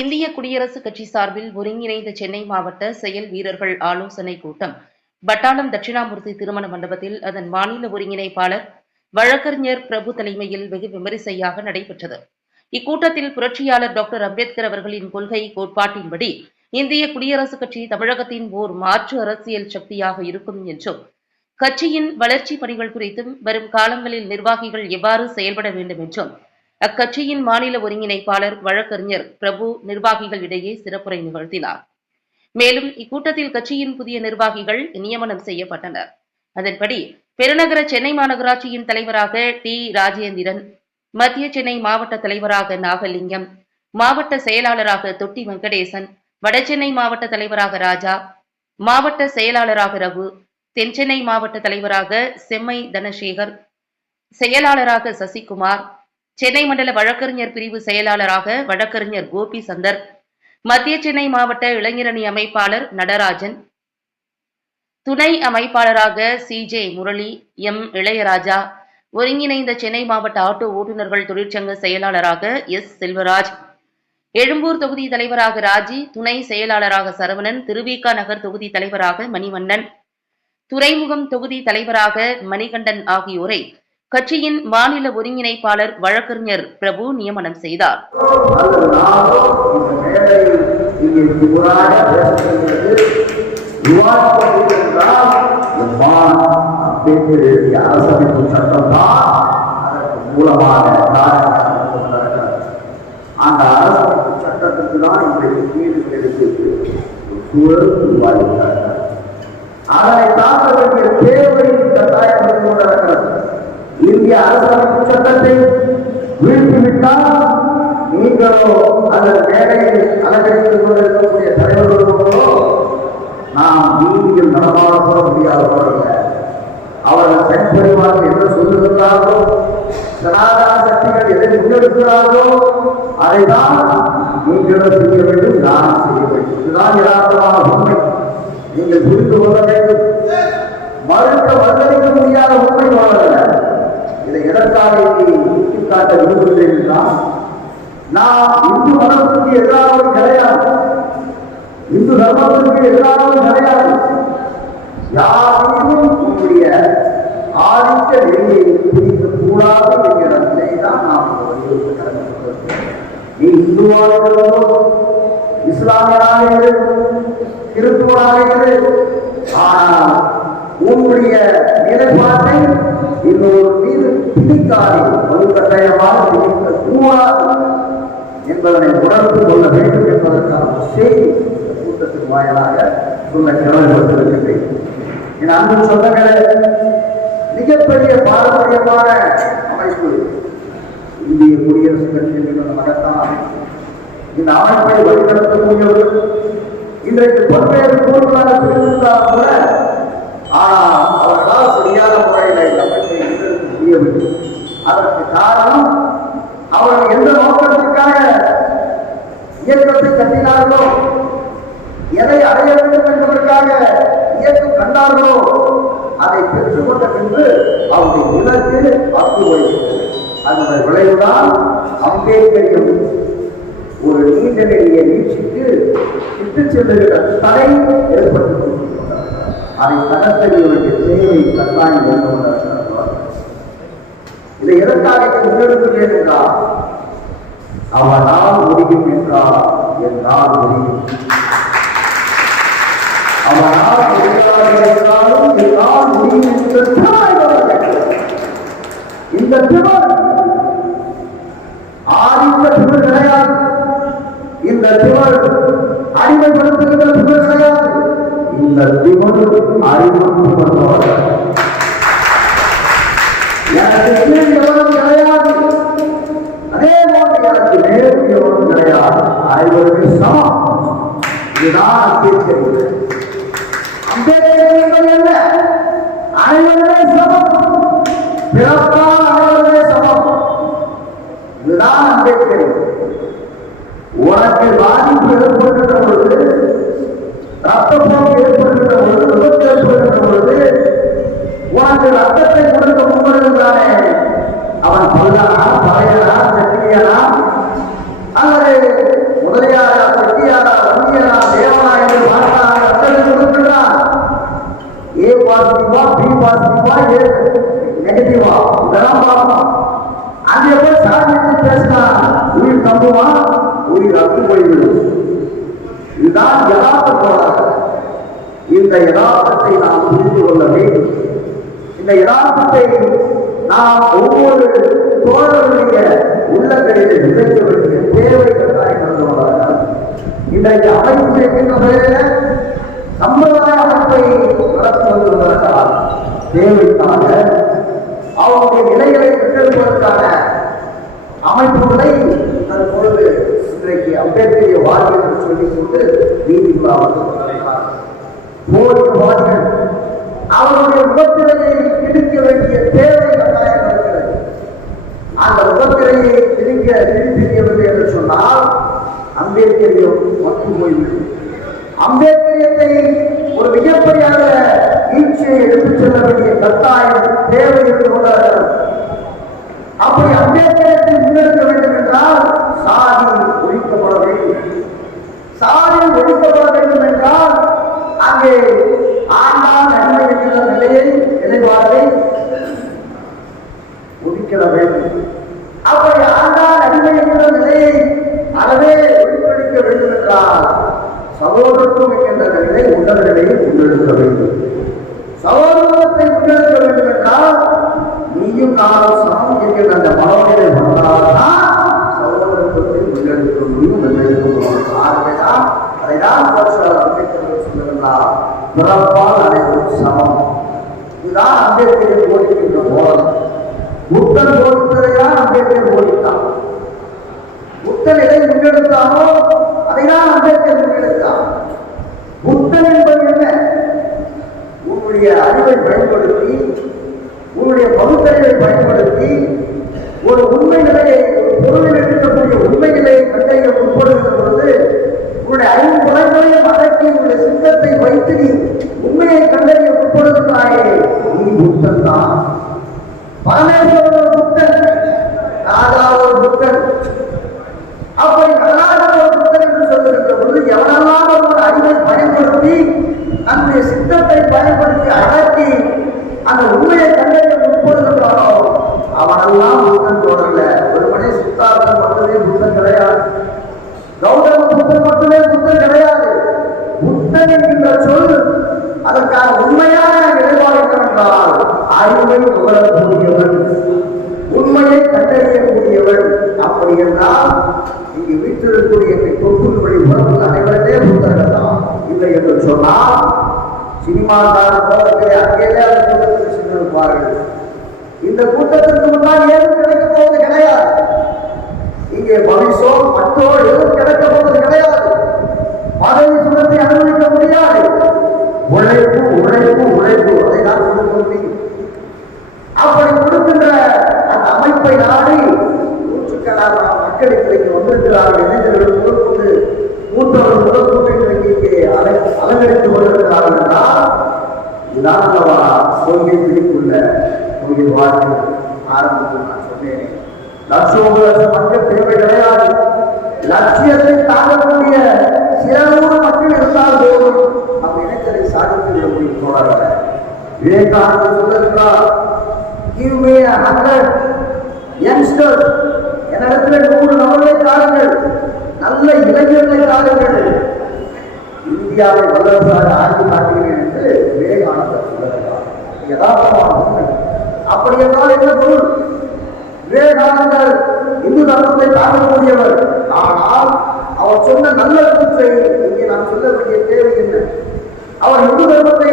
இந்திய குடியரசுக் கட்சி சார்பில் ஒருங்கிணைந்த சென்னை மாவட்ட செயல் வீரர்கள் ஆலோசனைக் கூட்டம் பட்டாளம் தட்சிணாமூர்த்தி திருமண மண்டபத்தில் அதன் மாநில ஒருங்கிணைப்பாளர் வழக்கறிஞர் பிரபு தலைமையில் வெகு விமரிசையாக நடைபெற்றது. இக்கூட்டத்தில் புரட்சியாளர் டாக்டர் அம்பேத்கர் அவர்களின் கொள்கை கோட்பாட்டின்படி இந்திய குடியரசுக் கட்சி தமிழகத்தின் ஓர் மாற்று அரசியல் சக்தியாக இருக்கும் என்றும், கட்சியின் வளர்ச்சிப் பணிகள் குறித்தும் வரும் காலங்களில் நிர்வாகிகள் எவ்வாறு செயல்பட வேண்டும் என்றும் அக்கட்சியின் மாநில ஒருங்கிணைப்பாளர் வழக்கறிஞர் பிரபு நிர்வாகிகள் இடையே சிறப்புரை நிகழ்த்தினார். மேலும் இக்கூட்டத்தில் கட்சியின் புதிய நிர்வாகிகள் நியமனம் செய்யப்பட்டனர். அதன்படி பெருநகர சென்னை மாநகராட்சியின் தலைவராக டி ராஜேந்திரன், மத்திய சென்னை மாவட்ட தலைவராக நாகலிங்கம், மாவட்ட செயலாளராக தொட்டி வெங்கடேசன், வடசென்னை மாவட்ட தலைவராக ராஜா, மாவட்ட செயலாளராக ரகு, தென்சென்னை மாவட்ட தலைவராக செம்மை தனசேகர், செயலாளராக சசிகுமார், சென்னை மண்டல வழக்கறிஞர் பிரிவு செயலாளராக வழக்கறிஞர் கோபி சந்தர், மத்திய சென்னை மாவட்ட இளைஞரணி அமைப்பாளர் நடராஜன், துணை அமைப்பாளராக CJ முரளி, எம் இளையராஜா, ஒருங்கிணைந்த சென்னை மாவட்ட ஆட்டோ ஓட்டுநர்கள் தொழிற்சங்க செயலாளராக எஸ் செல்வராஜ், எழும்பூர் தொகுதி தலைவராக ராஜி, துணை செயலாளராக சரவணன், திருவிக நகர் தொகுதி தலைவராக மணிவண்ணன், துறைமுகம் தொகுதி தலைவராக மணிகண்டன் ஆகியோரை கட்சியின் மாநில ஒருங்கிணைப்பாளர் வழக்கறிஞர் பிரபு நியமனம் செய்தார். அந்த அரசமைப்பு சட்டத்திற்கு தான் இன்றைக்கு தீர்வு எடுத்து சூழல் உருவாகிவிட்டார்கள். அதனை தாக்க வேண்டிய தேவை கட்டாயம் கொண்டிருக்கிறது. இந்திய அரசமைப்பு சட்டத்தை வீழ்த்திவிட்டால் நீங்களோ அல்லது மேடையில் அலங்கரித்துக் கொண்டிருக்கக்கூடிய தலைவர்களோ நாம் நீதியில் நடமாட முடியாதவர்கள். அவர்கள் செயல்படுவார்கள் என்று சொல்லுகிறார்களோ, சனாதன சக்திகள் எதை முன்னெடுக்கிறார்களோ அதைதான் நீங்களும் செய்ய வேண்டும், நானும் செய்ய வேண்டும். இதுதான் யதார்த்தமான உண்மை. நீங்கள் புரிந்து கொள்ள வேண்டும். மறுக்க முடியாத உண்மை போல இதை எதற்காக சுட்டிக்காட்ட விரும்புகிறேன் என்றால், நாம் இந்து மதத்திற்கு எதிராகவும் கிடையாது, இந்து தர்மத்திற்கு எதிராகவும் கிடையாது. யாரையும் உங்களுடைய ஆதிக்க நெறியை பிடிக்கக்கூடாது என்கிற நிலைதான் நாம் நீ இந்துவாக இஸ்லாமியராக கிறிஸ்துவராக, ஆனால் உன்னுடைய நிலைப்பாட்டை இன்னொரு மீது திணிக்காதே, வலுக்கட்டாயமாக திணிக்க கூடாது என்பதனை உணர்ந்து கொள்ள வேண்டும் என்பதற்கான செய்தி கூட்டத்தின் வாயிலாக சொல்ல கடமைப்பட்டிருக்கின்றேன். என் அன்பு சொந்தங்களே, மிகப்பெரிய பாரம்பரியமான அமைப்பு இந்திய குடியரசுக் கட்சி என்கிற மகத்தான அமைப்பு. இந்த அமைப்பை வழிநடத்தக்கூடியவர்கள் இன்றைக்கு பல்வேறு கூறுகளாக பிரிந்திருந்தால் கூட, ஆனால் அவர்களால் சரியான முறையில் இந்த அமைப்பை எதிர்க்க முடியவில்லை. அதற்கு காரணம், அவர்கள் எந்த நோக்கத்திற்காக இயக்கத்தை கட்டினார்களோ, எதை அடைய வேண்டும் என்பதற்காக இயக்கம் கண்டார்களோ, அதை பெற்றுக்கொண்ட பின்பு அவருடைய இலக்கு பங்கு வகிக்கிறது. அதனுடைய விளைவுதான் அம்பேத்கரியம் ஒரு நீண்ட நெடிய நீட்சிக்கு இட்டு செல்லுகிற தடை ஏற்பட்டு அதை தகர்த்தறிய தேவை கட்டாயம் ஏற்படுத்த. இதை எதற்காக முன்னெடுக்கிறேன் என்றால், அவனால் முடியும் என்றால் முடியும், அவனால் என்றாலும் என்னால் முடியும் என்று இந்த திவர் ஆதிக்க திவர் கிடையாது. இந்த திவர் அடிமைப்படுத்துகின்ற திவர் கிடையாது. இந்த திவர் அறிவுறுத்தப்பட்டவர். எனக்கு கீழ் எவரும் கிடையாது, அதே போன்று எனக்கு மேலும் எவரும் கிடையாது. அனைவருமே சமம். இதுதான் அம்பேத்கர். அம்பேத்கர் என்பது என்ன? அனைவருமே சமம், பிறப்பால் அனைவருமே சமம். இதுதான் அம்பேத்கர். உனக்கு பாதிப்பு ஏற்படுகின்ற பொழுது, ரத்தப்போக்கு ஏற்படுகின்ற பொழுது, விபத்து ஏற்படுகின்ற பொழுது உனக்கு ரத்தத்தை கொடுக்க முன்வருகிறானே, அவன் பல்லானா, பழையனா, சட்டியனா அல்லது முதலியாரா இந்த யதார்த்தத்தை நாம் புரிந்து கொள்ள வேண்டும். இந்த யதார்த்தத்தை நாம் ஒவ்வொரு தோழர்களுடைய உள்ளங்களிலே விதைக்க வேண்டிய தேவை கட்டாயம். இன்றைக்கு அமைப்பு என்கின்ற பெயரில் சம்பிரதாய அமைப்பை நடத்தி வந்திருந்தால் தேவைக்காக அவருடைய நிலைகளை பெற்றெடுப்பதற்கான அமைப்புகளை தற்பொழுது இன்றைக்கு அம்பேத்கரிய வாதி என்று சொல்லிக் கொண்டு நீதிவாதிகள் அவருடைய முகத்திரையை பிடிக்க வேண்டிய தேவை கட்டாயம் இருக்கிறது. அந்த முகத்திரையை பிடிக்கவில்லை என்று சொன்னால் அம்பேத்கரியம் மட்டும் போய்விடும். அம்பேத்கரியத்தை ஒரு மிகப்பெரியாக வீழ்ச்சியை எடுத்துச் செல்ல வேண்டிய கட்டாயம் தேவை என்று கொண்டார்கள். அப்படி அம்பேத்கரியத்தை முன்னெடுக்க வேண்டும் என்றால் சாதி ஒழிக்கப்பட வேண்டும். சாதி ஒழிக்கப்பட வேண்டும் என்றால் அங்கே ஆண்டான் அடிமை என்கிற நிலைப்பாட்டை ஒதுக்கிட வேண்டும். அப்படி ஆண்டான் அடிமை என்கிற நிலையை அறவே ஒழிப்பளிக்க வேண்டும் என்றால் சகோதரத்துவம் என்கின்ற நிலை உணர்நிலையை முன்னெடுக்க வேண்டும். சகோதரத்தை முன்னெடுக்க வேண்டும் என்றால் நீயும் நானும் சமம் என்கின்ற அந்த மனநிலை வந்தால்தான் சகோதரத்துவத்தை முன்னெடுக்க முடியும். ஆகவேதான் அதைதான் அம்பேத்கர் சொல்லுகிறார், பிறப்பால் அனைவரும் சமம். இதுதான் அம்பேத்கரை போதிக்கின்ற போதம். புத்தன் போதித்ததைதான் அம்பேத்கர் போதித்தான். புத்தன் எதை முன்னெடுத்தானோ அதைதான் அம்பேத்கர் முன்னெடுத்தான். புத்தன் என்பது என்ன? உன்னுடைய அறிவை பயன்படுத்தி, உன்னுடைய பகுத்தறிவை பயன்படுத்தி ஒரு உண்மை நிலையை, ஒரு பொருளில் இருக்கக்கூடிய உண்மை நிலையை கண்டறிய முற்படுகின்ற பொழுது உன்னுடைய ஐம்புலங்களையும் அடக்கி உன்னுடைய சித்தத்தை வைத்து நீ உண்மையை கண்டறிய முற்படுகிறாயே, நீ புத்தன் தான். பரமேஸ்வரன் ஒரு புத்தன், ராஜா ஒரு புத்தன். அப்படி நடராஜன் ஒரு புத்தன் என்று சொல்லுகின்ற பொழுது எவனெல்லாம் ஒரு அறிவை பயன்படுத்தி தன்னுடைய சித்தத்தை பயன்படுத்தி அடக்கி அந்த உண்மையை கண்டறிய முற்படுகின்றானோ அவனெல்லாம் புத்தன் தொடரல. ஒரு மணி சித்தார்த்தன் மட்டுமே புத்தன் கிடையாது, கௌதம புத்தன் மட்டுமே புத்தன் கிடையாது. புத்தன் என்கின்ற சொல் அதற்கான உண்மையான நிலைப்பாடு என்னவென்றால் அறிவை நுகரக்கூடியவன், உண்மையை கண்டறியக்கூடியவன். அப்படி என்றால் இங்கு வீட்டிற்குரிய தொற்றுநோய் உறவு அனைவருமே புத்தகங்கள் தான். இல்லை என்று சொன்னால் சினிமாக்கார போகத்தை அங்கேயே அந்த கூட்டத்தில் சென்றிருப்பார்கள். இந்த கூட்டத்திற்கு முன்னால் ஏதும் கிடைக்க போவது கிடையாது. இங்கே பவிசோ மற்றோ எதுவும் கிடைக்க போவது கிடையாது. பதவி சுகத்தை அனுபவிக்க முடியாது. உழைப்பு உழைப்பு உழைப்பு, அதை தான் கொடுக்க முடியும். அப்படி கொடுக்கின்ற அந்த அமைப்பை நாடி நூற்றுக்கணக்கான மக்கள் இன்றைக்கு வந்திருக்கிறார்கள். இளைஞர்கள் முதற்கொண்டு மூத்தவர்கள் முதற்கொண்டு இன்றைக்கு அலங்கரித்து கொண்டிருக்கிறார்கள் என்றால் இதுதான் அல்லவா கொள்கை பிடிப்புள்ள கொள்கை வாழ்க்கை. ஆரம்பத்தில் நான் சொன்னேன், லட்சம் லட்சம் மக்கள் தேவை கிடையாது. லட்சியத்தை தாங்கக்கூடிய சில நூறு மக்கள் இருந்தால் போதும் நம் இணையத்தை சாதித்து விட முடியும். தோழர்களே, விவேகானந்தர் சொல்லிருக்கிறார், give me 100 youngsters, என்னிடத்துல 100 நபர்களை தாருங்கள், நல்ல இளைஞர்களை தாருங்கள், இந்தியாவை வல்லரசாக ஆட்சி காட்டுகிறேன் என்று விவேகானந்தர் சொல்லுகிறார். யதார்த்தமான உண்மை. அப்படி என்றால் என்ன பொருள்? விவேகானந்தர் இந்து தர்மத்தை தாங்கக்கூடியவர். ஆனால் அவர் சொன்ன நல்ல கூற்றை இங்கே நாம் சொல்ல வேண்டிய தேவை என்ன? அவர் இந்து தர்மத்தை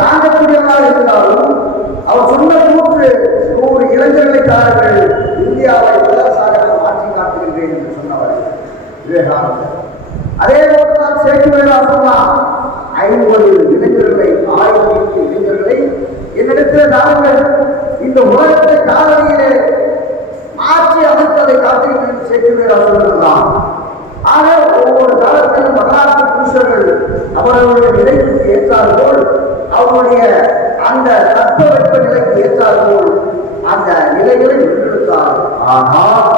தாங்கக்கூடியவராக இருந்தாலும் அவர் சொன்ன கூற்று 100 இளைஞர்களை தாருங்கள், இந்தியாவை வல்லரசாக மாற்றி காட்டுகின்றேன் என்று சொன்னவர் விவேகானந்தர். அதே போல நாம் சேர்க்குவேன் சொன்னால் 50 இளைஞர்களை 1000 இளைஞர்களை என்னிடத்தில் தாருங்கள், இந்த உலகத்தை காலனியிலே மாற்றி அமைப்பதை காட்டுகிறேன் சேர்க்குவேன் சொல்லுகிறான். ஆக ஒவ்வொரு காலத்திலும் வரலாற்று புருஷர்கள் அவர்களுடைய நிலைக்கு ஏற்றாற்போல், அவருடைய அந்த தட்பவெப்ப நிலைக்கு ஏற்றாற்போல் அந்த நிலைகளை முன்னெடுத்தார். ஆனால்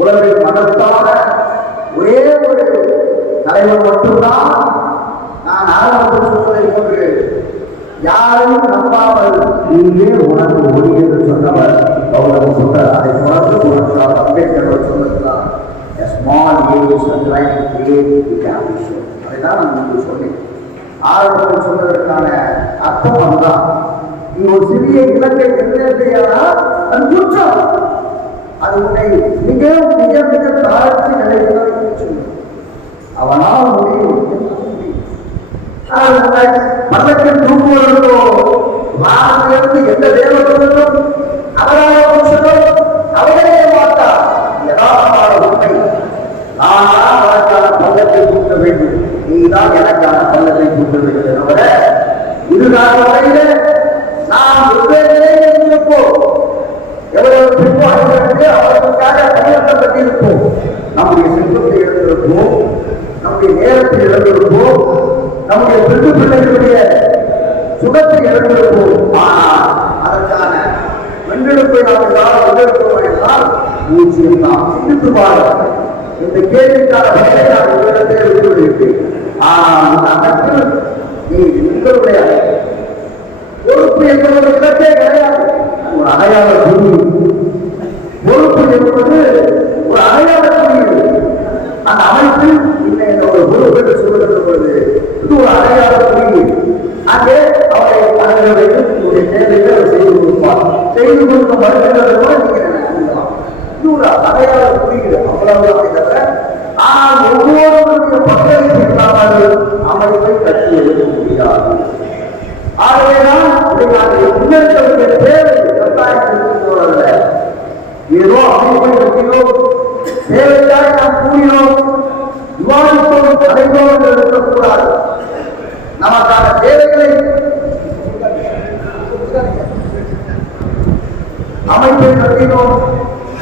உலகில் மதத்தான ஒரே ஒரு தலைவர் மட்டும்தான், நான் ஆரம்பத்தில் சொன்னதை போன்று யாரையும் நம்பாமல் நீயே உனக்கு ஒளி என்று சொன்னவர் கௌதம புத்தர். அதை தொடர்ந்து புரட்சியாளர் அம்பேத்கர் சொல்லுகிறார், a small age and trying to create the ambition. அதைதான் நான் உங்களுக்கு சொன்னேன். ஆரம்பத்தில் சொன்னதற்கான அர்த்தம் அதுதான். நீ ஒரு சிறிய இலக்கை நிர்ணயித்தால் அது குற்றம். அது உன்னை மிக மிக மிக தாழ்ச்சி நிலைக்கு அவனால் முடியும். பள்ளத்தில் தூங்குவதற்கோ வானத்திலிருந்து எந்த தேவதற்கும் அவரான புருஷனும் அவரே மாட்டார். யதார்த்தமான உண்மை. நான் தான் அவருக்கான பள்ளத்தை தூக்க வேண்டும், நீதான் எனக்கான பள்ளத்தை தூக்க வேண்டும் என்பத இதுதான் வரையில நாம் வெவ்வேறு இருப்போம். எவ்வளவு பின்பு அவர்களுக்கு அவர்களுக்காக கையெழுத்தப்பட்டிருப்போம். நம்முடைய செல்வத்தை இழந்திருப்போம், நம்முடைய நேரத்தை இழந்திருப்போம், நம்முடைய பெண் பிள்ளைகளுடைய சுகத்தை இழந்திருப்போம். ஆனால் அதற்கான வென்றெடுப்பை நாம் வென்றெடுப்போம் என்றால் பூஜ்யம் தான். சிந்தித்து பாருங்கள். இந்த கேள்விக்கான வேலை நான் உங்களிடத்திலே விட்டுவிடுகிறேன். ஆனால் இந்த அமைப்பில் நீ உங்களுடைய பொறுப்பு என்பது ஒரு இடத்தே கிடையாது, ஒரு அடையாள குறியீடு. பொறுப்பு என்பது ஒரு அடையாள குறியீடு. அந்த அமைப்பில் இன்னும் ஒரு பொறுப்பு என்று சொல்லுகின்ற பொழுது இது ஒரு அடையாள குறியீடு. அங்கே அவரை அணுக வேண்டும், உங்களுடைய தேவைகளை அவர் செய்து கொடுப்பார். செய்து கொடுக்க மறுக்கிறது கூட நீங்க நினைக்கலாம். இது ஒரு அடையாள குறியீடு, அவ்வளவுதான் தவிர. ஆனால் ஒவ்வொருவருடைய பங்களிப்பு இல்லாமல் அமைப்பை கட்டி எழுத முடியாது. ஆகவேதான் இதை நாங்கள் முன்னெடுக்கக்கூடிய தேவை கட்டாயத்திற்குள்ள ஏதோ அமைப்பை கட்டினோம், தேவையாக நாம் கூறினோம், விவாதித்தோம், அடைந்தோம் என்று இருக்கக்கூடாது. நமக்கான தேவைகளை அமைப்பை கட்டினோம்,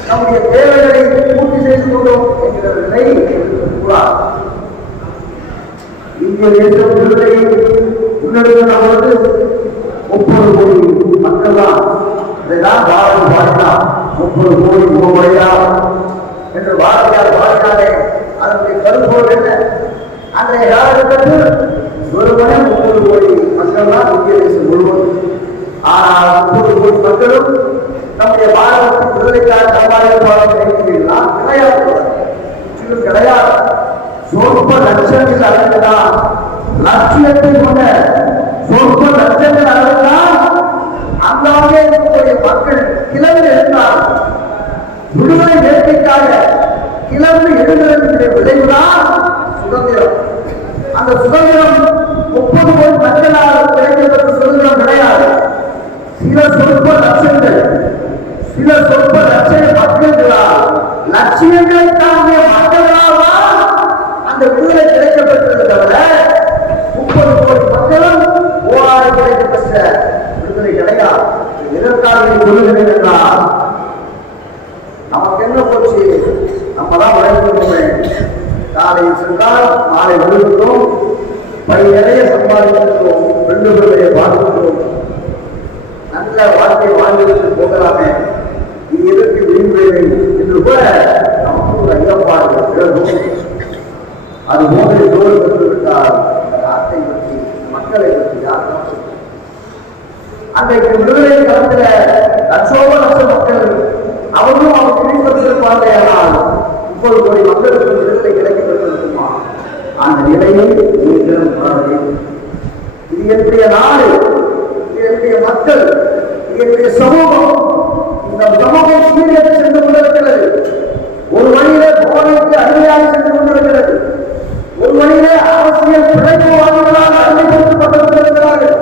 நம்முடைய தேவைகளை பூர்த்தி செய்து கொண்டோம் என்கிற நிலை இருக்கக்கூடாது. இந்திய தேசம் விடுதலையை முன்னெடுக்கின்ற பொழுது 30 கோடி மக்கள் தான் இதைதான் பாரதி பாடினார். 30 கோடி முகமுறையா என்று பாரதியார் பாடினாரே, அதனுடைய கருப்போடு என்ன? அன்றைய காலகட்டத்தில் ஒருவனே 30 கோடி மக்கள் தான் இந்திய தேசம் முழுவதும். ஆனால் 30 கோடி மக்களும் நம்முடைய பாரதத்தின் விடுதலைக்காக கிடைக்கிறீர்களா? கிடையாது, கிடையாது. சொற்ப லட்சத்தில் அளவுதான், லட்சியத்தை கொண்ட சொற்ப லட்சங்கள் அளவுதான் அங்காங்கே நம்முடைய மக்கள் கிளம்பி எழுந்தார். விடுதலை வேட்கைக்காக கிளம்பி எழுந்ததனுடைய விளைவுதான் சுதந்திரம். அந்த சுதந்திரம் 30 கோடி மக்களால் கிடைக்கப்பட்ட சுதந்திரம் கிடையாது. சில சொற்ப லட்சங்கள், சில சொற்ப லட்சிய மக்களால், லட்சியங்களை தாங்கிய மக்களால் அந்த விடுதலை கிடைக்கப்பட்டது தவிர 30 கோடி மக்களும் போராடி கிடைக்கப்பட்ட விடுதலை கிடையாது. எதற்காக சொல்லுகிறேன் என்றால், நமக்கு என்ன போச்சு? நம்ம தான் உழைக்கிறோமே, காலையில் சென்றால் மாலை விழுகிறோம், பை நிறைய சம்பாதிக்கிறோம், ரெண்டு பிள்ளையை பார்க்கிறோம், நல்ல வாழ்க்கை வாழ்ந்துவிட்டு போகலாமே, இது எதற்கு விரும்புகிறேன் என்று கூட நமக்கு ஒரு ஐயப்பாடு எழுதும். அது போன்ற தோல் பெற்றுவிட்டால் இந்த நாட்டை பற்றி, மக்களை பற்றி யார்? அன்றைக்கு விடுதலை காலத்துல லட்சோப லட்ச மக்கள் அவர்களும் அவர் பிடிப்பதிருப்பார்கள். ஆனால் 30 கோடி மக்களுக்கு விடுதலை கிடைக்கப்பட்டிருக்குமா? அந்த நிலையை நீங்களும் பாருங்கள். இது என்னுடைய நாடு, இது என்னுடைய மக்கள், இது என்னுடைய சமூகம். இந்த சமூகம் சீரியத்தை சென்று கொண்டிருக்கிறது. ஒரு வழியில போதைக்கு அடிமையாக சென்று கொண்டிருக்கிறது. ஒரு வழியிலே அரசியல் பிழைப்பு வாங்கிகளால் அடிமைப்படுத்தப்பட்டு கொண்டிருக்கிறார்கள்.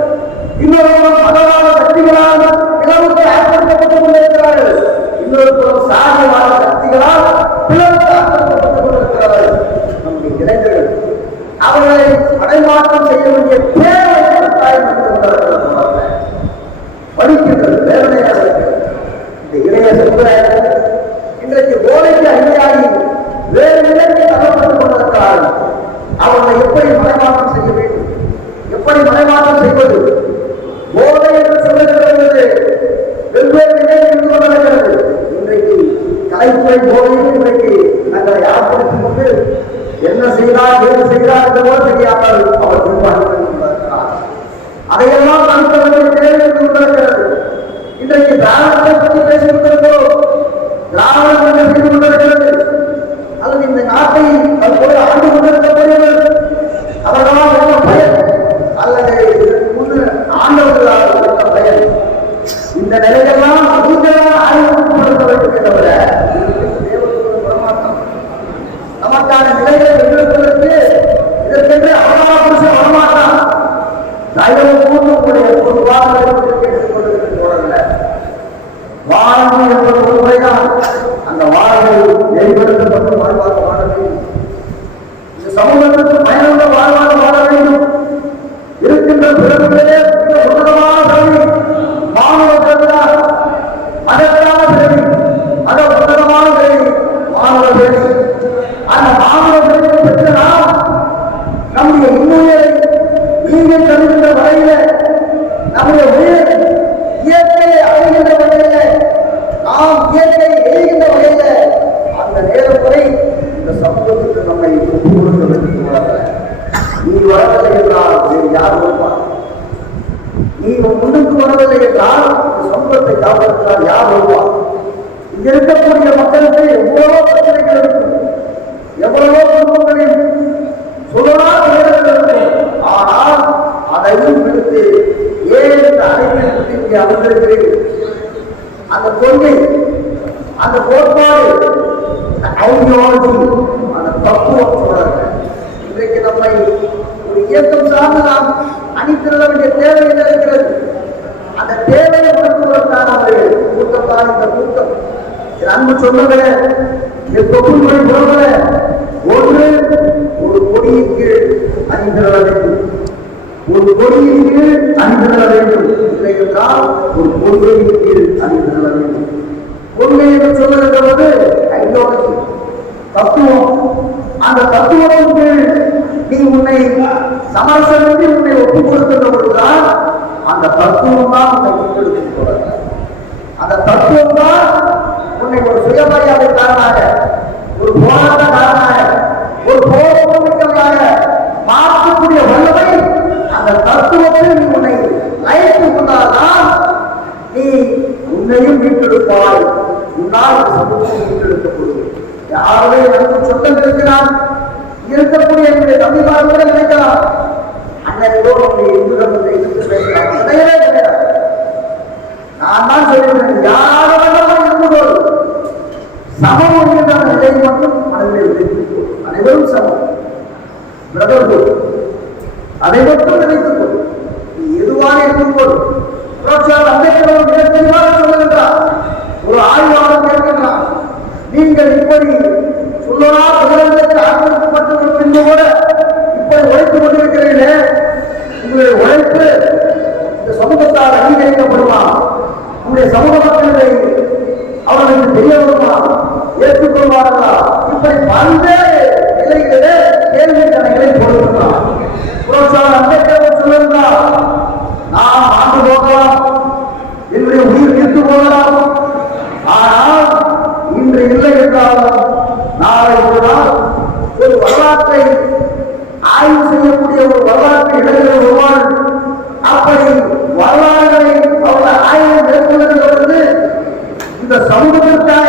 இன்னொரு மதவாத சக்திகளால் பிளவுக்கு ஏற்படுத்தப்பட்டுக் கொண்டிருக்கிறார்கள். இன்னொரு புறம் சாதியவாத சக்திகளால் பிளவுக்கு ஏற்படுத்தப்பட்டுக் கொண்டிருக்கிறார்கள். நம்முடைய இளைஞர்கள் அவர்களை அடைமாற்றம் செய்ய வேண்டிய தேவை கட்டாயம் கொண்டிருக்கிறது. படிக்கிறது வேதனையாக இருக்கிறது. இந்த இளைய சமுதாயத்தில் இன்றைக்கு போதைக்கு அடிமையாகி வேறு நிலைக்கு தள்ளப்பட்டுக் கொண்டிருக்கிறார்கள். அவர்களை எப்படி மறைமாற்றம் செய்ய வேண்டும்? எப்படி மறைமாற்றம் செய்வது? போதை என்று சொல்லுகிறது வெவ்வேறு நிலையில் இருந்து கொண்டிருக்கிறது. இன்றைக்கு கலைத்துறை போதையில் இன்றைக்கு தங்களை ஏற்படுத்திக் கொண்டு என்ன செய்கிறார், ஏது செய்கிறார் என்று கூட தெரியாமல் அவர் பின்பாட்டிக் கொண்டிருக்கிறார். அதையெல்லாம் தடுக்க வேண்டிய தேவை இருந்து கொண்டிருக்கிறது. இன்றைக்கு திராவிடத்தை பற்றி பேசிக் கொண்டிருக்கிறோம். திராவிடம் என்ன செய்து கொண்டிருக்கிறது? அல்லது இந்த நாட்டை தற்போது ஆண்டு கொண்டிருக்கக்கூடியவர் அவர்களால் என்ன பயன்? நோக்கி அந்த பக்குவம் தொடர்க. இன்றைக்கு நம்மை ஒரு இயக்கம் சார்ந்து நாம் அணிதிரள வேண்டிய தேவை என்ன இருக்கிறது? அந்த தேவையை உணர்த்துவதற்கான ஒரு கூட்டம் தான் இந்த கூட்டம். அன்பு சொன்னவர்களே, தொகுப்புகளை போன்றே ஒன்று ஒரு கொடியின் கீழ் அணிதிரள வேண்டும். ஒரு கொடியின் கீழ் அணிதிரள வேண்டும். இல்லை என்றால் ஒரு கொள்கையின் கீழ் அணிதிரள வேண்டும். கொள்கை என்று சொல்லுகின்ற ஐடியாலஜி, தத்துவம். அந்த தத்துவத்தின் கீழ் நீ உன்னை சமரசமின்றி உன்னை ஒப்புக் கொடுக்கின்ற பொழுதுதான் அந்த தத்துவம் தான் உன்னை மீட்டெடுத்துக் கொள்ள. அந்த தத்துவம் தான் உன்னை ஒரு சுயமரியாதைக்காரனாக, ஒரு போராட்டக்காரனாக, ஒரு போராட்டமிக்கவனாக மாற்றக்கூடிய வல்லமை அந்த தத்துவத்தில் நீ உன்னை அழைத்துக் கொண்டால்தான் நீ உன்னையும் மீட்டெடுப்பாய். உன்னால் சமூகத்தை மீட்டெடுக்கப்படுவது. யாருடைய எனக்கு சொந்தம் இருக்கிறான் இருக்கக்கூடிய என்னுடைய தம்பிமார் கூட நினைக்கலாம், அன்னையோ நம்முடைய இந்துகம் எதிர்த்து பேசலாம். கிடையவே கிடையாது. நான் தான் சொல்லுகிறேன், யாராக இருந்ததோடு சமம் என்கின்ற நிலை மட்டும் மனதில் விதைத்து அனைவரும் சமம், பிரதர்ஹுட், அதை மட்டும் நினைத்துக் கொள். நீ எதுவாக இருக்கும்போது அம்பேத்கர் மிக தெளிவாக சொல்லுகின்றார். ஒரு ஆய்வாளர் கேட்கின்றார், நீங்கள் இப்படி சொல்லலா முதலமைச்சருக்கு ஆக்கிரமிக்கப்பட்ட பின்பு கூட இப்படி உழைத்துக் கொண்டிருக்கிறீர்களே, உங்களுடைய உழைப்பு இந்த சமூகத்தால் அங்கீகரிக்கப்படுமா? உங்களுடைய சமூக மக்களை அவர்களுக்கு தெரிய வருமா? ஏற்றுக்கொள்வார்களா? இப்படி பல்வேறு நிலைகளிலே கேள்வி கணைகளை கொடுக்கின்றார். அம்பேத்கர் சொல்லுகிறார், நாம் ஆண்டு போகலாம், என்னுடைய உயிர் நீர்த்து போகலாம், ஆனால் இன்று இல்லை என்றாலும் நாளை ஒரு நாள் ஒரு வரலாற்றை ஆய்வு செய்யக்கூடிய ஒரு வரலாற்று இளைஞர் வருவார். அப்படி வரலாறுகளை அவர்கள் ஆய்வு மேற்கொள்ளுகிற பொழுது இந்த சமூகத்திற்காக,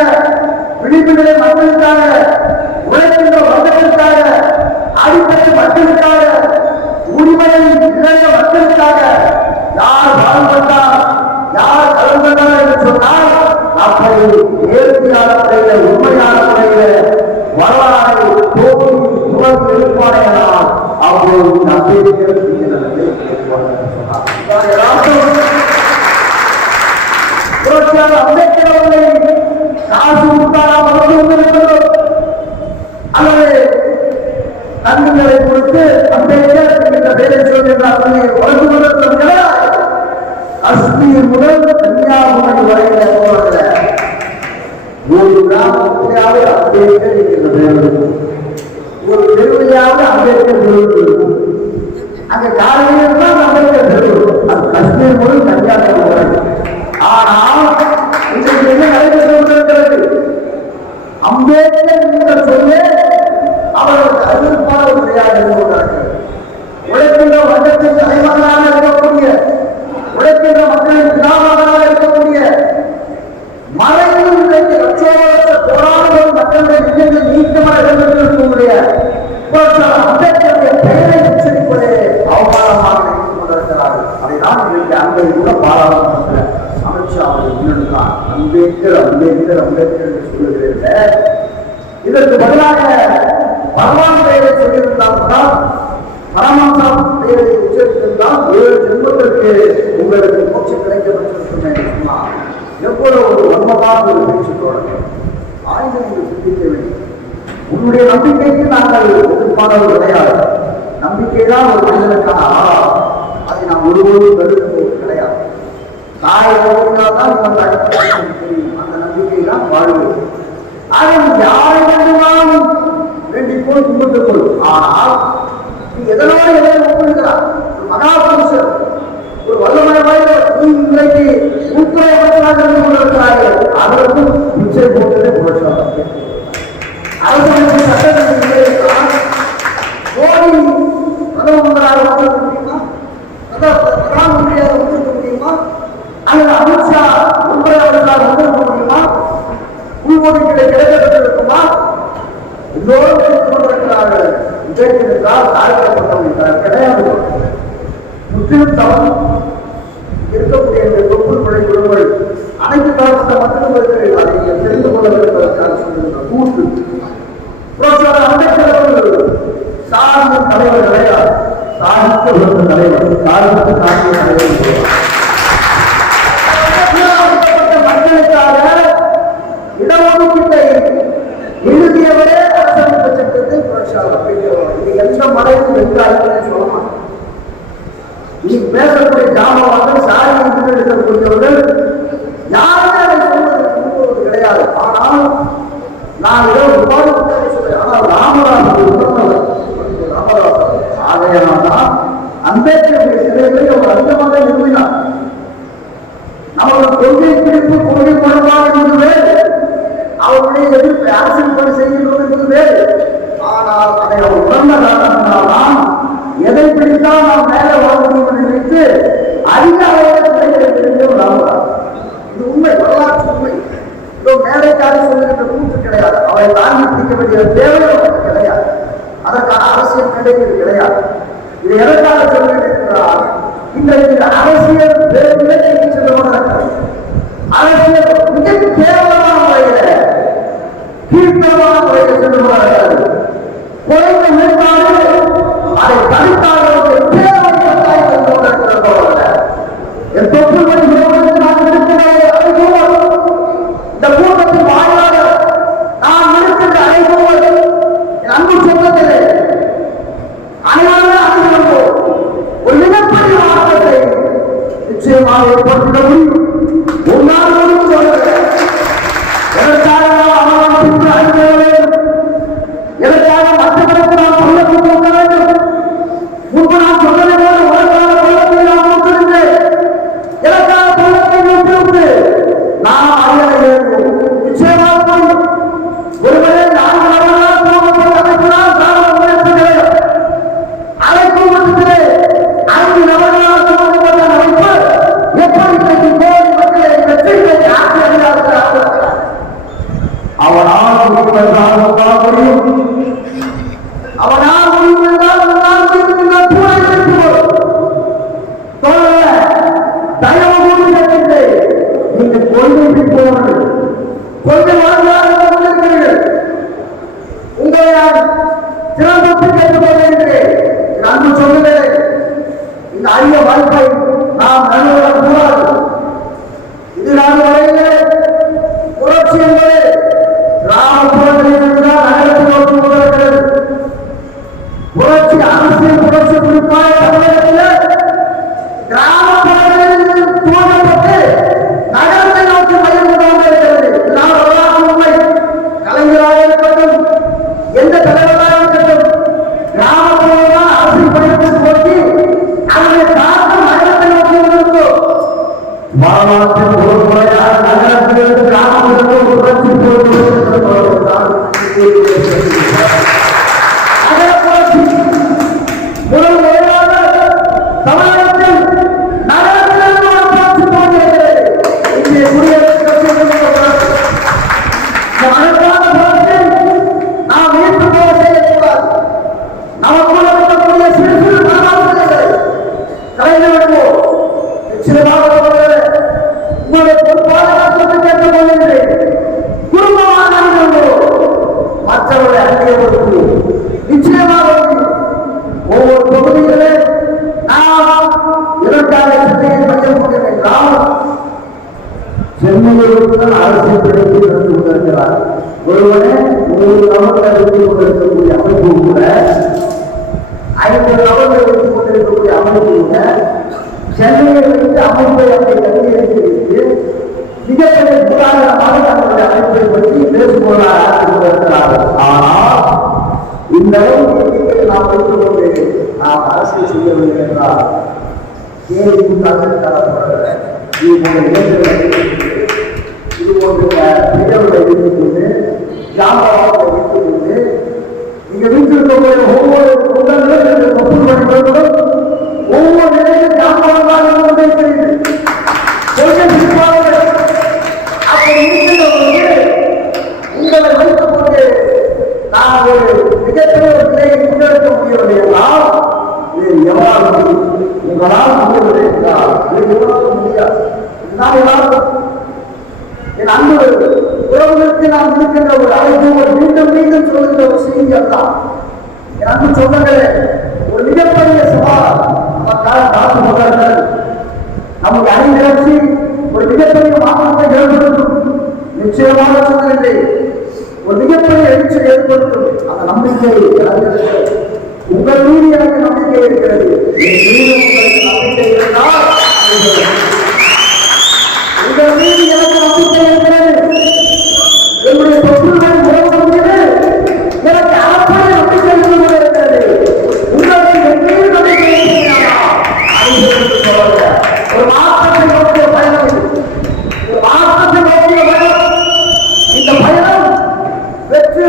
விழிப்புணர்வு மக்களுக்காக, உழைக்கின்ற வர்க்கத்திற்காக, அடிப்படை மக்களுக்காக, உரிமையை இழந்த மக்களுக்காக யார் பாடுபட்டார், யார் கலந்தார் என்று சொன்னால் அப்படி நேர்த்தியான முறையில், உண்மையான முறையில் வரலாறை தோல்வி புலந்து எழுப்பாடையனால் அப்போது அம்பேத்கர் அம்பேத்கர் அவர்களை காசு கொடுத்தாரா அல்லது தங்கங்களை கொடுத்து அம்பேத்கர் என்ற பெயரை சொல்கின்றார் வளர்ந்து கொண்டிருக்கிற காஷ்மீர் முதல் கன்னியாகுமரி வரையில போகிற ஒரு கிராமத்திலாவது அம்பேத்கர் என்கிற பெயர் இருக்கும். ஒரு தெருவிலாவது அம்பேத்கர் தெருவு இருக்கும். அங்க காலையில் தான் அம்பேத்கர் தெருவு. அது காஷ்மீர் முதல் கன்னியாகுமரி வரை. ஆனால் இன்றைக்கு என்ன நடைபெற்று கொண்டிருக்கிறது? அம்பேத்கர் என்ற சொல்லே அவர்களுக்கு அறிவிப்பான ஒரு கிடையாது கொண்டார்கள். உழைக்கின்ற வர்க்கத்தின் தலைவர்களாக இருக்கக்கூடிய, உழைக்கின்ற மக்களின் பிதாமகனாக இருக்கக்கூடிய, மறைந்து இன்றைக்கு லட்சோபலட்ச கோடான மக்களுடைய நிலையங்கள் நீக்கமாக இடம்பெற்றிருக்கக்கூடிய அம்பேத்கருடைய பெயரை உச்சரிப்பதே அவமானமாக நினைத்துக் கொண்டிருக்கிறார்கள். அதைதான் இன்றைக்கு அன்பை கூட பாராளுமன்றத்தில் அமித்ஷா அவர்கள் முன்னெடுத்தார். அம்பேத்கர் அம்பேத்கர் அம்பேத்கர் என்று சொல்லுகிறீர்கள். இதற்கு பதிலாக பகவான் பெயரை சொல்லியிருந்தால், பரமாத்மா பெயரை உச்சரித்திருந்தால் 7 ஜென்மத்திற்கு உங்களுக்கு மோட்சம் கிடைக்கப்பட்டிருக்கும். எவ்வளவு ஒரு வன்மமான ஒரு பேச்சு தொடங்கும். ஆயுதம் நீங்கள் சிந்திக்க வேண்டும். உன்னுடைய நம்பிக்கைக்கு நாங்கள் எதிர்ப்பானவர் கிடையாது. நம்பிக்கைதான் ஒரு மனிதனுக்கான ஆதாரம். அதை நாம் ஒருபோதும் தடுப்பது கிடையாது. தாயை போகிறால்தான் இவன் தடுப்பு அந்த நம்பிக்கை தான் வாழ்வு. ஆக யாரை வேண்டுமானும் வேண்டிக் போய் துன்பத்துக் கொள்ளும். ஆனால் நீ எதனோடு எதை ஒப்புகிறார்? மகாபுருஷர், ஒரு வல்லமை வாய்ந்த நீ இன்றைக்கு உள்துறை அமைச்சராக இருந்து கொண்டிருக்கிறார்கள். அதற்கும் பிச்சை போட்டதே புரட்சியாளர். அரசு சட்டத்திற்கு மோடி பிரதம மந்திராக வந்திருக்க முடியுமா? பிரதம மந்திரியாக வந்திருக்க முடியுமா? அல்லது அமித்ஷா உள்துறை அமைச்சராக வந்திருக்க முடியுமா? உள்ஒதுக்கீடு கிடைக்கப்பட்டிருக்குமா? எல்லோரும் கேட்டுக் கொண்டிருக்கிறார்கள். இதற்கு என்றால் தாழ்த்தப்பட்டவர்கள் கிடையாது. முற்றிலும் தவறு இருக்கக்கூடிய இந்த தொப்புள் கொலை குழுக்கள் அனைத்து தரப்பட்ட மக்களும் இருக்கிறது. அதை நீங்கள் தெரிந்து கொள்ள வேண்டும் என்பதற்காக சொல்லுகின்ற கூட்டு புரட்சியாளர் அம்பேத்கர் அவர்கள் சாதியின் தலைவர் கிடையாது, சாதிக்க ஒரு தலைவர், சாதிக்கு சாதிய தலைவர். மக்களுக்காக இடஒதுக்கீட்டை எழுதியவரே அரசமைப்பு சட்டத்தை புரட்சியாளர் அம்பேத்கர். இது எந்த மலையும் வென்றாருன்னு சொல்லலாம். நீ பேசக்கூடிய ஜாமான் சாதி எடுக்கக்கூடியவர்கள் யாருமே அதை சொல்வதற்கு முன்புவது கிடையாது. ஆனால் நான் ஏதோ விவாதிப்பதை சொல்றேன். ஆனால் ராமராஜர் ஆகையால்தான் அம்பேத்கருடைய சிலைகளை அவர் அதிகமாக நிறுவினார். அவர்கள் கொள்கை பிடிப்பு, கொள்கை முரண்பாடு என்பது வேறு, அவருடைய எதிர்ப்பை அரசியல் பணி செய்கின்றது என்பது வேறு. ஆனால் அதை அவர் உணர்ந்த காரணத்தினால்தான் எதை பிடித்தால் நாம் மேலே வர முடியும் என்று நினைத்து அதிக அளவில் சிலைகளை ராமராஜ். இது உண்மை, வரலாற்று உண்மை. இதோ மேலைக்காக சொல்லுகின்ற கூற்று கிடையாது. அவரை தாண்டி பிடிக்க வேண்டிய தேவை அவருக்கு கிடையாது. அதற்கான அரசியல் கடைகள் கிடையாது. இது எதற்காக சொல்லுகிறார்? இன்றைக்கு அரசியல் வேறு நிலைக்கு சென்று கொண்டிருக்கிறது. அரசியல் மிக கேவலமான முறையில, கீழ்த்தரமான முறையில் சென்று கொண்டிருக்கிறது. குறைந்த மேம்பாடு அதை தடுத்தாளர்களுக்கு தேவைப்பட்டாய் சென்று கொண்டிருக்கிறது போல என் தொற்று மணி நான் இருக்கிறேன் அழைப்போம். இந்த கூட்டத்தின் வாயிலாக நான் இருக்கின்ற அழைப்போம். என் அன்பு சொந்தத்திலே அனைவருமே அறிந்திருப்போம். ஒரு மிகப்பெரிய மாற்றத்தை நிச்சயமாக ஏற்படுத்த முடியும். ஒரு நாள் முடிவு சொல்கிறேன். எதற்காக அவமானத்திற்கு அழைக்க வேண்டும்? எதற்காக மற்றவர்களுக்கு நாம் சொல்ல கொடுக்க வேண்டும்? முன்பு நான் சொன்னதை போல உலகான கொள்ளத்தை நாம் கொடுத்திருந்தேன். எதற்காக கொள்ளத்தை விட்டு நாம் அறிய வேண்டும். நிச்சயமாக முடியும். ஒருவரே நான் அழைப்பினால் காரணம் உயர்த்துகிறேன். அழைப்பு மட்டத்திலே 5 நபர்களால் துவக்கப்பட்ட அமைப்பு எப்படி கோடி மக்களை வெற்றிகளை ஆட்சி அதிகாரத்தில் அவனால் முடிவென்றால் முடியும். அவனால் முடிவென்றால் தயவு கூறி கேட்கின்றேன். நீங்கள் கொள்கை பிடிப்பவர்கள், கொள்கை வாழ்ந்தார்கள் கொண்டிருக்கிறீர்கள். உங்களை நான் சிறந்தொட்டு கேட்டுக் கொள்கிறேன். அன்பு சொல்லுகிறேன், இந்த அரிய வாய்ப்பை நாம் நழுவக்கூடாது. இது நான் வரையிலே புரட்சி என்பது கிராமப்புறங்களில் நகரத்தில் நோக்கி கொண்டிருக்கிறது. புரட்சி அரசியல் புரட்சி குறிப்பாக தமிழகத்தில் கிராமப்புறங்களில் துவங்கப்பட்டு நகரத்தை நோக்கி மையம் கொண்டிருக்கிறது. நான் வரலாற்று உண்மை. கலைஞராக இருக்கட்டும், எந்த தலைவராக இருக்கட்டும், கிராமப்புறம்தான் அரசியல் பணியை நோக்கி அதனை தாக்கம் நகரத்தை நோக்கி வந்திருக்கிறோம். வரலாற்றில் ஒரு முறையாக நகரத்திலிருந்து கிராமத்திற்கு புரட்சி முதல் முறையாக தமிழகத்தில் நகரத்திலிருந்து ஒரு புரட்சி தோன்றியது. இங்கே குடியரசுக் கட்சி அதற்கான புரட்சி நாம் ஈர்த்து போக செய்யக்கூடாது. நமக்குள்ள இருக்கக்கூடிய சிறு சிறு தகவல்களை கலைந்து விடுவோம். நிச்சயமாக உங்களுடைய பொறுப்பாளர்களுக்கு கேட்டுக் கொள்கின்றேன். குடும்பமாக கொள்வோம், மற்றவர்களை அறியப்படுத்தி நிச்சயமாக ஒவ்வொரு தொகுதிகளே நாம் இதற்கான சிந்தையை மையம் கொண்டேன் என்றால் சென்னையில் அரசியல் பிழைப்பு நடந்து கொண்டிருக்கிறார். ஒருவனே 100 நபர்களை வைத்துக் கொண்டிருக்கக்கூடிய அமைப்பு கூட, 50 நபர்களை வைத்துக் கொண்டிருக்கக்கூடிய அமைப்பு கூட சென்னையை வைத்து அமைப்பை அப்படி கட்டியெடுத்து வைத்து மிகப்பெரிய புராதனமாக தங்களுடைய அமைப்பை பற்றி பேசுபொருளாக கொண்டிருக்கிறார்கள். ஆனால் இந்த அளவுக்கு நாம் வைத்துக் கொண்டு நாம் அரசியல் செய்யவில்லை என்றால் இது போன்ற பிரிவுகளை வைத்துக் கொண்டு ஜாமாவை வைத்துக் கொண்டு இங்க வீட்டிருக்கக்கூடிய ஒவ்வொரு குண்டங்களும் ஒப்புக்கொள்வதும் ஒவ்வொரு நிலையில் ஜாமாவாக கொண்டிருக்கிறது. கொள்கை பிடிப்பாளர்கள் அப்படி உங்களை வைத்துக் கொண்டு நான் ஒரு மிகப்பெரிய ஒரு நிலையை முன்னெடுக்க முடியவில்லை என்றால் இது எவ்வாறு முடியும்? உங்களால் முடியவில்லை என்றால் இது எவ்வளவு முடியாது. நான் எல்லாரும் என் அன்பு உறவுகளுக்கு நாம் இருக்கின்ற ஒரு அழைப்பு, ஒரு மீண்டும் மீண்டும் சொல்லுகிற ஒரு செய்தி அதுதான். எனக்கு சொன்னங்களே, ஒரு மிகப்பெரிய சவால் நமக்காக காத்து கொண்டார்கள். நமக்கு அணிநிகழ்ச்சி ஒரு மிகப்பெரிய மாற்றத்தை ஏற்படுத்தும். நிச்சயமாக சொல்லுகின்றேன், ஒரு மிகப்பெரிய எழுச்சியை ஏற்படுத்தும். அந்த நம்பிக்கை எனக்கு உங்கள் மீது எனக்கு நம்பிக்கை இருக்கிறது. உங்களுக்கு நம்பிக்கை இருந்தால் உங்கள் மீது எனக்கு நம்பிக்கை இருக்கிறது. என்னுடைய சொத்துடன் உறவு மீது எனக்கு அளப்பரிய நம்பிக்கை இருக்கிறது. உங்களுக்கு என் மீது நம்பிக்கை ஒரு மாற்றத்தை நோக்கிய பயணம், ஒரு மாற்றத்தை நோக்கிய பயணம். இந்த பயணம் வெற்று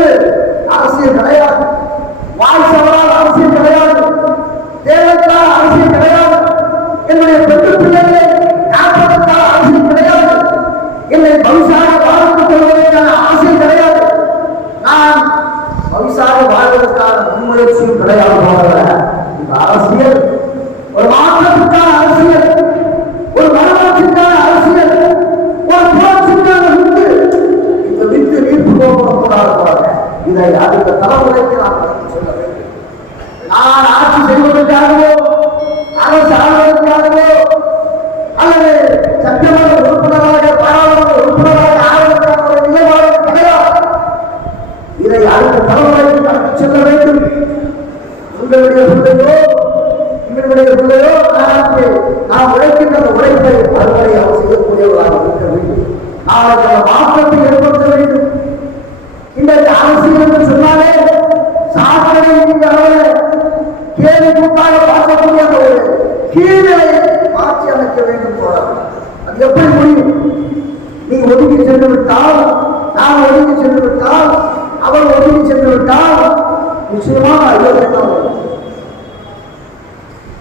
அரசியல் கிடையாது, வாய்சவரால் அரசியல் கிடையாது, தேவைக்கான அரசியல் கிடையாது, என்னுடைய பெற்று பிள்ளைகளை காப்பதற்கான அரசியல் கிடையாது, என்னை பவிசாக வாழ்ந்து கொள்வதற்கான அரசியல் கிடையாது, நான் பவிசாக வாழ்வதற்கான முன்முயற்சியும் கிடையாது. இந்த அரசியல் ஒரு மாற்றத்துக்கான அரசியல், ஒரு மனமாற்றத்துக்கான அரசியல், ஒரு புரட்சிக்கான வித்து. இந்த வித்து நீர்த்து போகக்கூடாது. இதை அடுத்த தலைமுறைக்கு நான் சொல்ல வேண்டும். நான் ஆட்சி செய்வதற்காகவோ, அரசு ஆளுவதற்காகவோ, அல்லது சட்டமன்ற உறுப்பினராக, பாராளுமன்ற உறுப்பினராக ஆளுவதற்கான ஒரு நிலைப்பாடு கிடையாது. இதை அடுத்த தலைமுறைக்கு கடத்தி செல்ல வேண்டும். உங்களுடைய பிள்ளையோ நாம் உழைக்கின்ற அந்த உழைப்பை அறுவடை அவர் செய்யக்கூடியவர்களாக இருக்க வேண்டும். நாளைக்கு அந்த மாற்றத்தை ஏற்படுத்த வேண்டும். இன்றைக்கு அரசியல் என்று சொன்னாலே சாதனை கேள்வி கூட்டாக பார்க்கக்கூடிய அந்த ஒரு கீழ்நிலையை மாற்றி அமைக்க வேண்டும் போறாங்க. அது எப்படி முடியும்? நீ ஒதுக்கி சென்று விட்டால், நான் ஒதுக்கி சென்று விட்டால், அவர் ஒதுக்கி சென்று விட்டால் நிச்சயமாக ஐயோ தான் வரும்.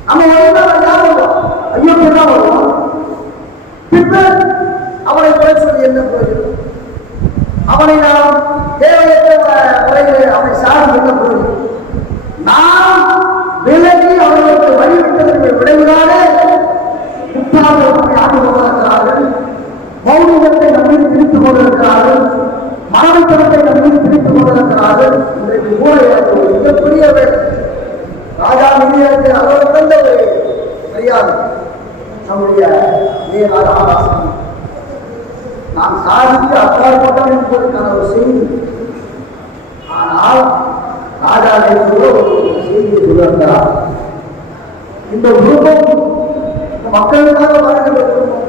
நம்ம ஐயோ தான் வருவோம். பின்னர் அவனை குறை சொல்லி என்ன பிரயோஜனம்? அவனை நாம் தேவையற்ற முறையில் அவனை சார்ந்து என்ன பிரயோஜனம்? நாம் விலகி அவர்களுக்கு வழிவிட்டதற்கு விளைவுதானே முற்றாளர்களை ஆண்டு கொண்டிருக்கிறார்கள், மௌலிகத்தை நம்மீது திரித்துக் கொண்டிருக்கிறார்கள், மனமைத்தனத்தை நம்மீது திரித்துக் கொண்டிருக்கிறார்கள். இன்றைக்கு கூட எனக்கு ஒரு மிகப்பெரிய ராஜா மீது அவர் உணர்ந்த ஒரு மரியாதை நம்முடைய ஆராசனை நாம் சாதித்து அப்பாற்பட்டோம் என்பதற்கான ஒரு செய்தி. ஆனால் ராஜா கூட ஒரு செய்தியை சொல்லுகிறார். இந்த குடும்பம் மக்களுக்காக வாழ்கின்ற குடும்பம்,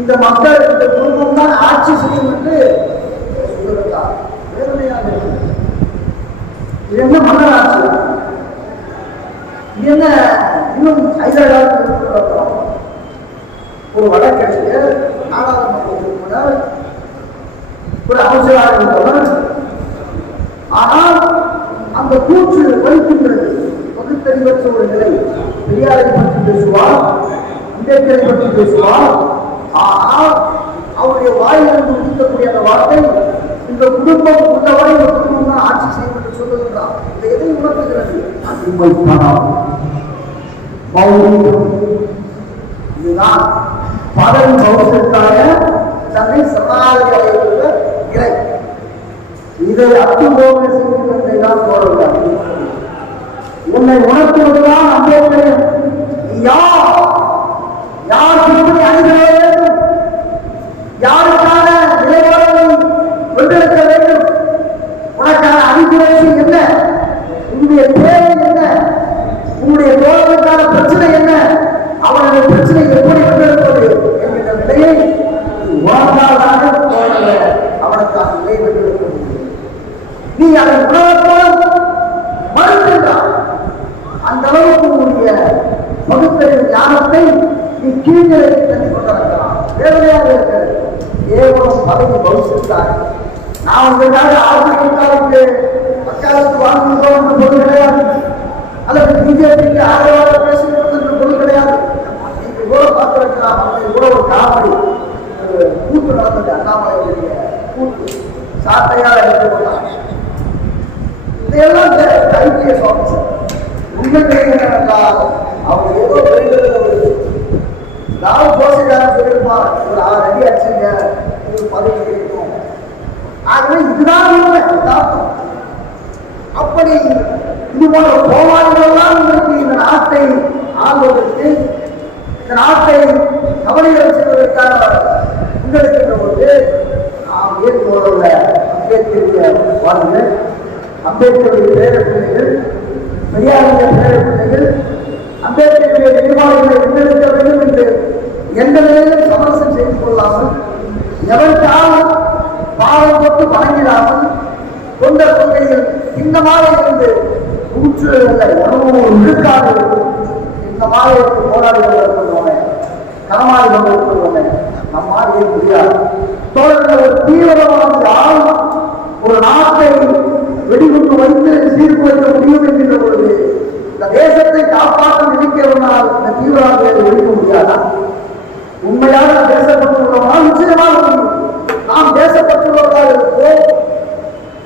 இந்த மக்கள், இந்த குடும்பம் தான் ஆட்சி செய்யும் என்று சொல்லுகிறார். வேதனையாக இது என்ன மன்னர் ஆட்சி? இது என்ன இன்னும் ஹைதராபாத் ஒரு வழக்கறிஞர், நாடாளுமன்ற உறுப்பினர், ஒரு அமைச்சராக இருந்தவர். ஆனால் அந்த கூற்று வலிக்கின்றது. பகுத்தறிவற்ற ஒரு நிலை. பெரியாரை பற்றி பேசுவார், அம்பேத்கரை பற்றி பேசுவார். ஆனால் அவருடைய வாயிலிருந்து உதிக்கக்கூடிய அந்த வார்த்தை, இந்த குடும்பம் உள்ளவரை இந்த குடும்பம் தான் ஆட்சி செய்யும் என்று சொல்லுகின்றார். இதை எதை உணர்த்துகிறது? இதுதான் பதவி பௌசத்திற்காக தன்னை சரணாகதி அடைந்துள்ள நிலை. இதை அத்துபோக செய்வதை தான் போடுகிறார். உன்னை உணர்த்துவதுதான் அம்பேத்கர். நீ யார் திருப்பதி அணுக வேண்டும், யாருக்கான நிலைப்பாடுகளை கொண்டிருக்க வேண்டும், உனக்கான அணிதிரட்சி என்ன, உன்னுடைய தேவை என்ன, உன்னுடைய தோழர்களுக்கான பிரச்சனை என்ன, அவனுடைய பிரச்சனை எப்படி கொண்டிருப்பது என்கிற நிலையை உணர்ந்தால்தான் அவனுக்கான நிலை கொண்டிருக்க முடியும். நீ அதை உணரப்போம் மறுக்கின்றான். அந்த அளவுக்கு உன்னுடைய பகுத்தறிவு ஞானத்தை நீ கீழ்நிலைக்கு தள்ளி கொண்டிருக்கலாம். வேதனையாக இருக்கிறது. கேவலம் பதவி பவிஷ்யத்தார். நான் உங்களுக்காக ஆதரவுக்கு மக்களுக்கு வாழ்ந்துள்ளோம் என்று பொருள் கிடையாது, அல்லது பிஜேபிக்கு ஆதரவாக பேசுகிறது என்று பொருள் கிடையாது. நீங்க இவ்வளவு பார்த்திருக்கலாம். இவ்வளவு ஒரு காமெடி கூட்டு நடந்தது. அண்ணாமலையுடைய கூட்டு சாட்டையால் எடுத்துக்கொண்டாங்க. இதையெல்லாம் ஐபிஎஸ் ஆபீசர் உண்மை என்னவென்றால் அவங்க ஏதோ பெருங்கிறது ஜோசிக்காரன் சொல்லியிருப்பார், ஒரு 6 அடி அடிச்சுங்க, ஒரு பதவி கிடைக்கும், ஆகவே இதுதான் உண்மை. அப்படி இது போன்ற போராளிகள்லாம் இன்றைக்கு இந்த நாட்டை ஆள்வதற்கு, இந்த நாட்டை கவனிகள் செய்வதற்காக முன்னெடுக்கின்ற பொழுது நாம் ஏற்றுள்ள அம்பேத்கருடைய வாழ்கள், அம்பேத்கருடைய பேரப்பிள்ளைகள், பெரியாருடைய பேரப்பிள்ளைகள், அம்பேத்கருடைய நிர்வாகிகளை முன்னெடுக்க வேண்டும் என்று எந்த நிலையிலும் சமரசம் செய்து கொள்ளாமல், எவருக்காலும் பாலம் தொட்டு வணங்கிடாமல், கொண்ட கொள்கையில் சின்னமாக இருந்து நூற்று உணவு இருக்காது சின்னமாக இருந்து போராடி கொண்டிருக்கிறோமே, களமாடி கொண்டிருக்கிறோமே, நம்மால் ஏன் முடியாது. தோழர்கள் ஒரு தீவிரமான ஆள் ஒரு நாட்டை வெடிகுண்டு வைத்து சீர்கு வைக்க முடியும் என்கின்ற பொழுது இந்த தேசத்தை காப்பாற்ற நினைக்கிறவனால் இந்த தீவிரவாதிகளை ஒழிக்க முடியாதா? உண்மையாக தேசப்பட்டுள்ளவனால் நிச்சயமாக முடியும். நாம் தேசப்பட்டுள்ளவர்களாக இருப்போம்.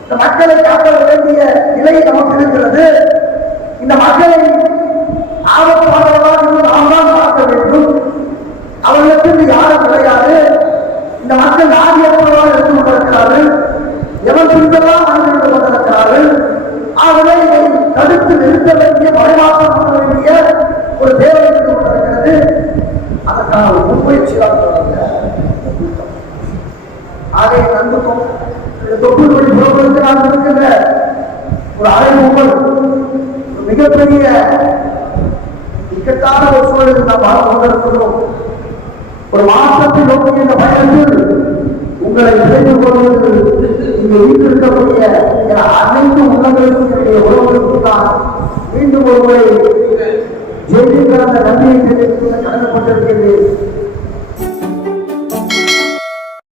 இந்த மக்களை காக்க வேண்டிய நிலை நமக்கு இருக்கிறது. இந்த மக்களை ஆபத்தானவர்களாக நாம் தான் பார்க்க வேண்டும். அவர்களுக்கு யாரும் கிடையாது. இந்த மக்கள் ஆகியவர்களாக இருந்து கொண்டிருக்கிறார்கள். எவன் பின்பெல்லாம் அணிந்து கொண்டிருக்கிறார்கள். ஆகவே இதை தடுத்து நிறுத்த வேண்டிய, மறைமாற்றம் பண்ண வேண்டிய ஒரு தேவை இருந்து கொண்டிருக்கிறது. அதற்கான ஒரு முன்முயற்சியாக ஆகவே நண்புக்கும் தொகுதி புறப்படுத்தி நான் இருக்கின்ற ஒரு அறைமுகல் மிகப்பெரிய இக்கட்டான ஒரு சூழலில் நாம் வாழ்ந்து கொண்டிருக்கிறோம். ஒரு மாற்றத்தை நோக்கி இந்த பயணத்தில் உங்களை விரைந்து கொள்வது இங்கு வீட்டிருக்கக்கூடிய அனைத்து உள்ளங்களுக்கும் என்னுடைய உறவுகளுக்கும் நான் மீண்டும் ஒருமுறை ஜெயிலில் கடந்த நன்றியை தெரிவித்துள்ள கடந்த